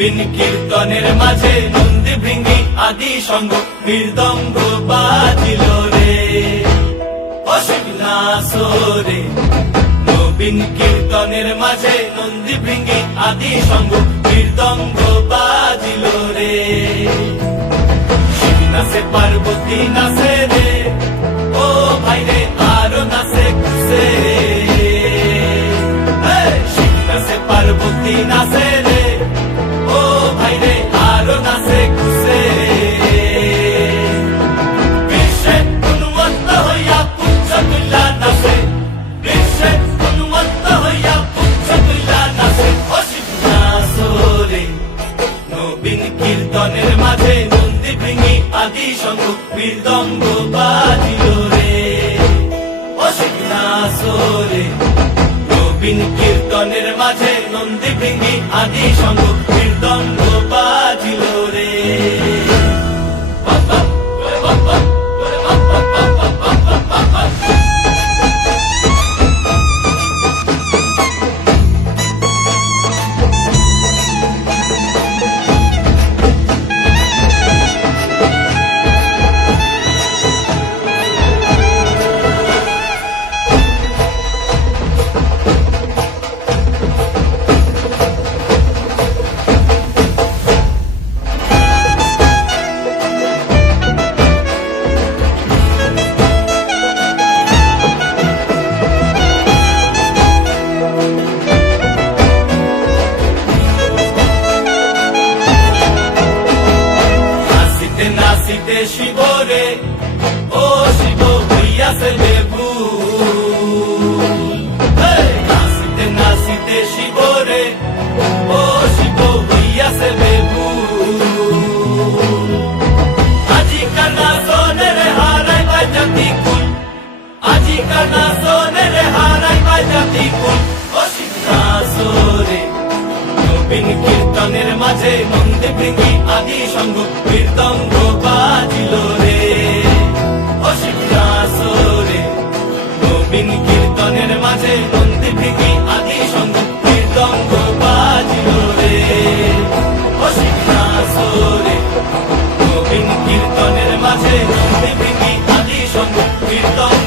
নবীন কীর্তনের মাঝে নন্দী ভৃঙ্গি আদি সঙ্গ মৃদঙ্গ বাজিল রে অসীম নাসরে। নবীন কীর্তনের মাঝে নন্দী ভৃঙ্গি আদি সঙ্গ মৃদঙ্গ বাজিল রে। শিব নাচে পার্বতী নাচে রে, ও ভাই রে আরো নাচে খুশে। শিব নাচে পার্বতী নাচে রে, ও ভাই রে আরো নাচে খুশে। বিশ্বে উন্মত্ত হইয়া পুচ্ছ তুল্লা নাচে, বিশ্বে উন্মত্ত হইয়া পুচ্ছ তুল্লা নাচে অসীম নাচরে। নবীন কীর্তনের মাঝে নন্দী ভৃঙ্গি আদি সঙ্গ মৃদঙ্গ বাজিল রে অসীম নাচরে। নবীন কীর্তনের মাঝে নন্দী ভৃঙ্গি আদি সঙ্গ মৃদঙ্গ বাজিল রে। নাচিতে শিব রে, ও শিব হইয়াছে বেভুল। নাচিতে নাচিতে শিব রে, ও শিব হইয়াছে বেভুল। আজিকার নাচনের হারাই বাজাতি কুল, আজিকার নাচনের হারাই বাজাতি কুল অসীম নাচরে। নবীন কীর্তনের মাঝে নন্দী ভৃঙ্গি আদি সঙ্গ মৃদঙ্গ বাজিল রে অসীম নাচরে। নবীন কীর্তনের মাঝে নন্দী ভৃঙ্গি আদি সঙ্গ মৃদঙ্গ বাজিল রে অসীম নাচরে। নবীন কীর্তনের মাঝে নন্দী ভৃঙ্গি আদি সঙ্গ মৃদঙ্গ